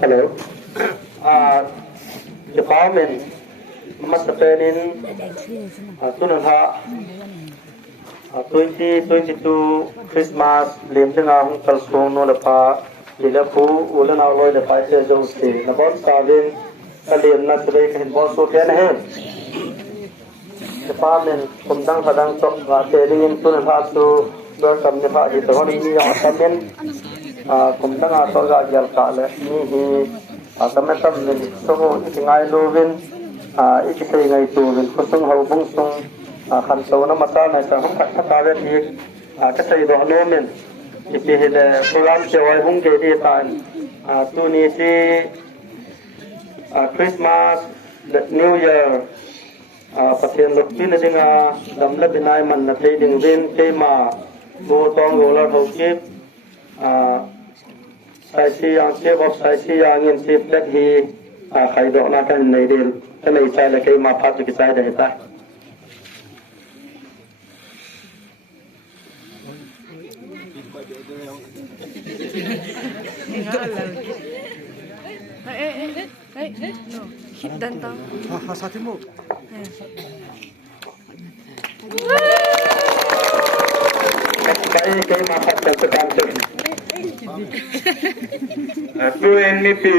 Hello. Department Masapenin Tunanha 2022 Christmas Limdanga Hong Kalsong no Lapa Lilapu Ulan Alloy the Paisa Josti Nabon Savin Kalim Nasre Kahin Bosso Kenahen Department Kumdang Padang Tok Telim Tunanha to welcome Nipa Hito Honi Yasamin Kumdang Asoga Jal Kale Nihi Asamatam Soho Itingai Lovin Ikitay Ngay Tuvin Kusung Haubung Sung Kansaw na mata na sa katawen ni kasay do nomen ipihil program siya ay hung gedi tan tuni si Christmas New Year patien lokti na dinga damla binay man na trading din tema butong roller hokip sai si yang chef of sai si yang in chef that he khay do na kan nei din kanai sai la kai ma phat ki sai da ta Dan tang. Sa atin mo. Kay mapat sa kanto. Fluent mi pi